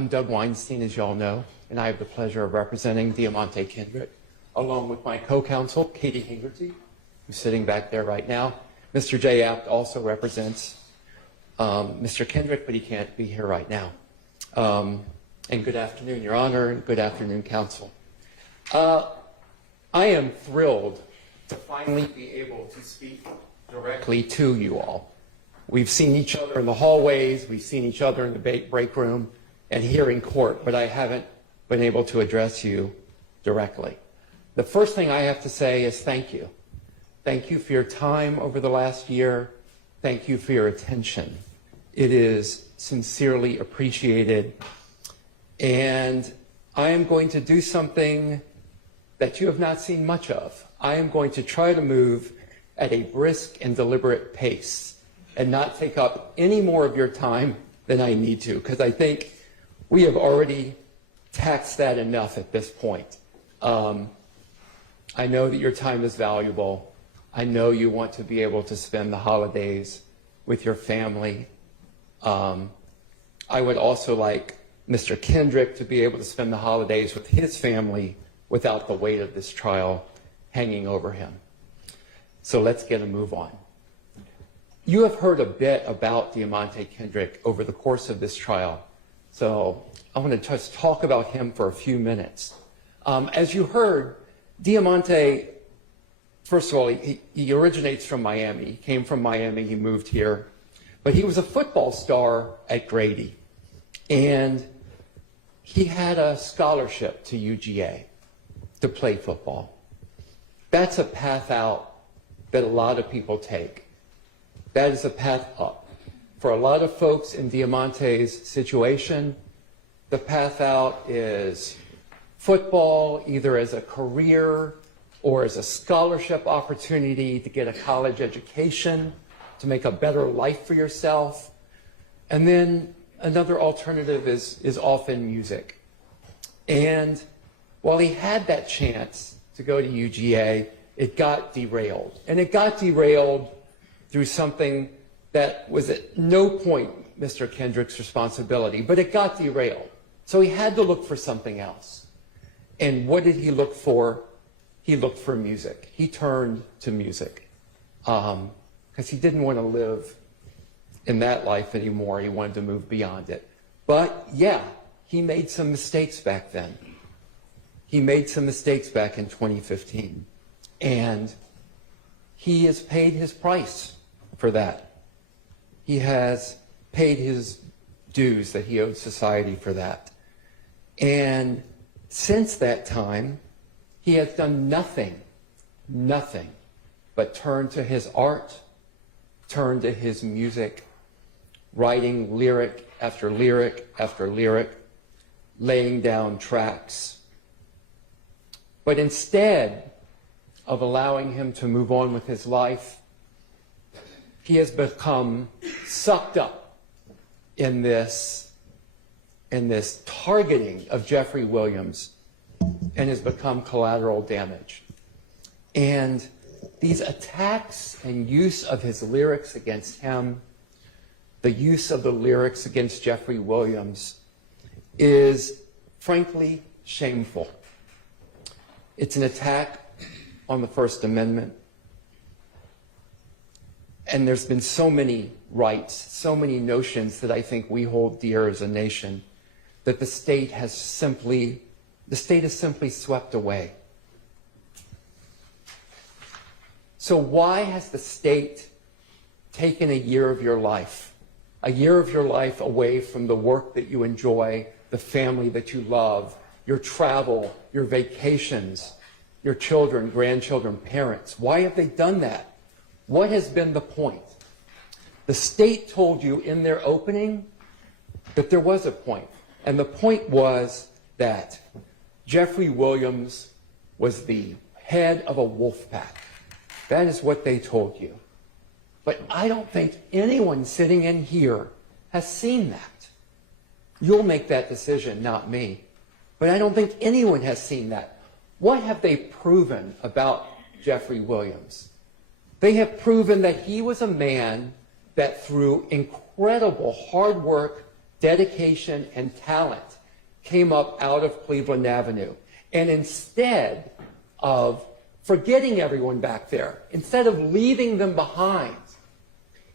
I'm Doug Weinstein, as y'all know, and I have the pleasure of representing Deamonte Kendrick, along with my co-counsel, Katie Hingerty, who's sitting back there right now. Mr. J. Apt also represents Mr. Kendrick, but he can't be here right now. And good afternoon, Your Honor, and good afternoon, counsel. I am thrilled to finally be able to speak directly to you all. We've seen each other in the hallways, we've seen each other in the break room and here in court, but I haven't been able to address you directly. The first thing I have to say is thank you. Thank you for your time over the last year. Thank you for your attention. It is sincerely appreciated. And I am going to do something that you have not seen much of. I am going to try to move at a brisk and deliberate pace and not take up any more of your time than I need to, because I think we have already taxed that enough at this point. I know that your time is valuable. I know you want to be able to spend the holidays with your family. I would also like Mr. Kendrick to be able to spend the holidays with his family without the weight of this trial hanging over him. So let's get a move on. You have heard a bit about Deamonte Kendrick over the course of this trial, so I want to just talk about him for a few minutes. As you heard, Deamonte, first of all, he originates from Miami. He came from Miami, he moved here, but he was a football star at Grady, and he had a scholarship to UGA to play football. That's a path out that a lot of people take. That is a path up. For a lot of folks in Deamonte's situation, the path out is football, either as a career or as a scholarship opportunity to get a college education, to make a better life for yourself. And then another alternative is often music. And while he had that chance to go to UGA, it got derailed. And it got derailed through something that was at no point Mr. Kendrick's responsibility, but it got derailed. So he had to look for something else. And what did he look for? He looked for music. He turned to music because he didn't want to live in that life anymore. He wanted to move beyond it. But yeah, he made some mistakes back then. He made some mistakes back in 2015. And he has paid his price for that. He has paid his dues that he owed society for that. And since that time, he has done nothing but turn to his art, turn to his music, writing lyric after lyric after lyric, laying down tracks. But instead of allowing him to move on with his life, he has become sucked up in this targeting of Jeffrey Williams and has become collateral damage. And these attacks and use of his lyrics against him, the use of the lyrics against Jeffrey Williams, is frankly shameful. It's an attack on the First Amendment. And there's been so many rights, so many notions that I think we hold dear as a nation that the state has simply swept away. So why has the state taken a year of your life away from the work that you enjoy, the family that you love, your travel, your vacations, your children, grandchildren, parents? Why have they done that? What has been the point? The state told you in their opening that there was a point. And the point was that Jeffrey Williams was the head of a wolf pack. That is what they told you. But I don't think anyone sitting in here has seen that. You'll make that decision, not me. But I don't think anyone has seen that. What have they proven about Jeffrey Williams? They have proven that he was a man that through incredible hard work, dedication, and talent came up out of Cleveland Avenue. And instead of forgetting everyone back there, instead of leaving them behind,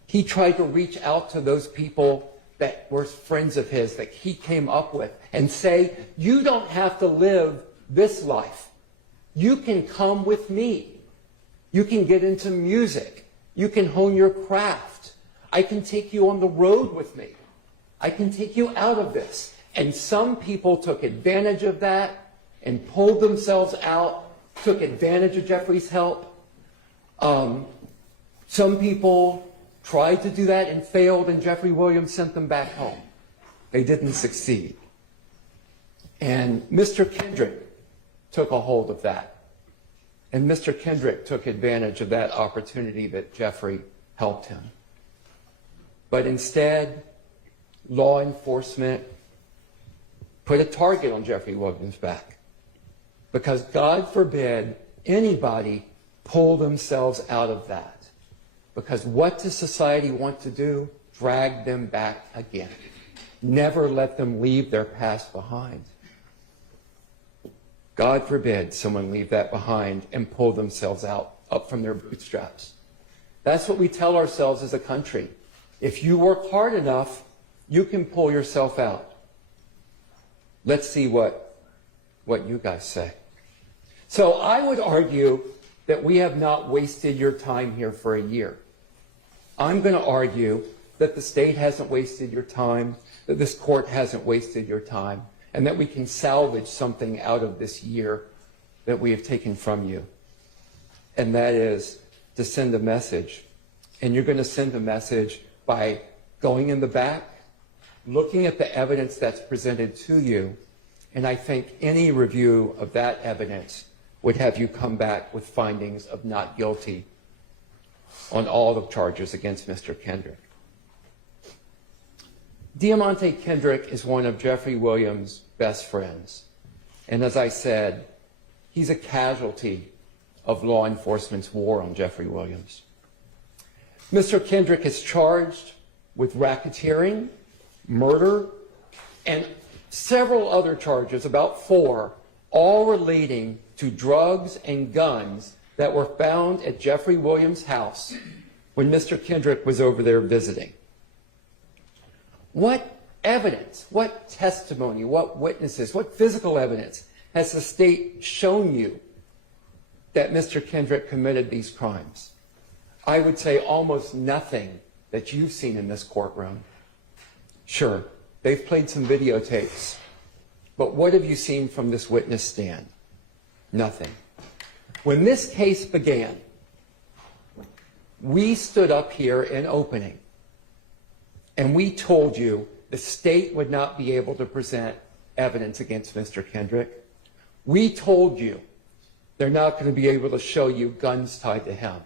he tried to reach out to those people that were friends of his that he came up with and say, you don't have to live this life. You can come with me. You can get into music. You can hone your craft. I can take you on the road with me. I can take you out of this. And some people took advantage of that and pulled themselves out, took advantage of Jeffrey's help. Some people tried to do that and failed, and Jeffrey Williams sent them back home. They didn't succeed. And Mr. Kendrick took a hold of that. And Mr. Kendrick took advantage of that opportunity that Jeffrey helped him. But instead, law enforcement put a target on Jeffrey Williams' back. Because God forbid anybody pull themselves out of that. Because what does society want to do? Drag them back again. Never let them leave their past behind. God forbid someone leave that behind and pull themselves up from their bootstraps. That's what we tell ourselves as a country. If you work hard enough, you can pull yourself out. Let's see what you guys say. So I would argue that we have not wasted your time here for a year. I'm going to argue that the state hasn't wasted your time, that this court hasn't wasted your time, and that we can salvage something out of this year that we have taken from you. And that is to send a message. And you're going to send a message by going in the back, looking at the evidence that's presented to you, and I think any review of that evidence would have you come back with findings of not guilty on all the charges against Mr. Kendrick. Deamonte Kendrick is one of Jeffrey Williams' best friends. And as I said, he's a casualty of law enforcement's war on Jeffrey Williams. Mr. Kendrick is charged with racketeering, murder, and several other charges, about 4, all relating to drugs and guns that were found at Jeffrey Williams' house when Mr. Kendrick was over there visiting. What evidence, what testimony, what witnesses, what physical evidence has the state shown you that Mr. Kendrick committed these crimes? I would say almost nothing that you've seen in this courtroom. Sure, they've played some videotapes, but what have you seen from this witness stand? Nothing. When this case began, we stood up here in opening and we told you the state would not be able to present evidence against Mr. Kendrick. We told you they're not going to be able to show you guns tied to him,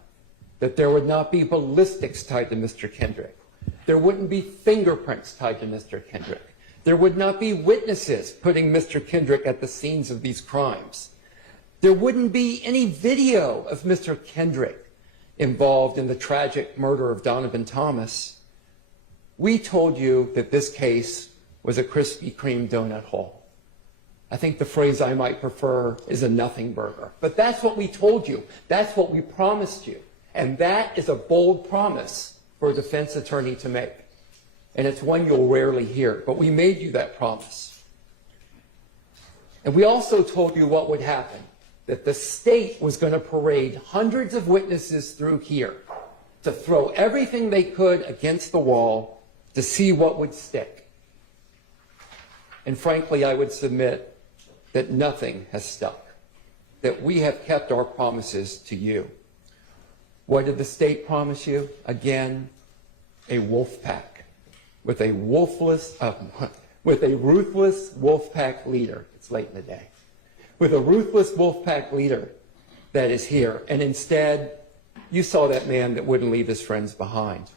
that there would not be ballistics tied to Mr. Kendrick. There wouldn't be fingerprints tied to Mr. Kendrick. There would not be witnesses putting Mr. Kendrick at the scenes of these crimes. There wouldn't be any video of Mr. Kendrick involved in the tragic murder of Donovan Thomas. We told you that this case was a Krispy Kreme donut hole. I think the phrase I might prefer is a nothing burger. But that's what we told you. That's what we promised you. And that is a bold promise for a defense attorney to make. And it's one you'll rarely hear. But we made you that promise. And we also told you what would happen, that the state was going to parade hundreds of witnesses through here to throw everything they could against the wall to see what would stick. And frankly, I would submit that nothing has stuck, that we have kept our promises to you. What did the state promise you? Again, a wolf pack with a ruthless wolf pack leader. It's late in the day. With a ruthless wolf pack leader that is here. And instead, you saw that man that wouldn't leave his friends behind.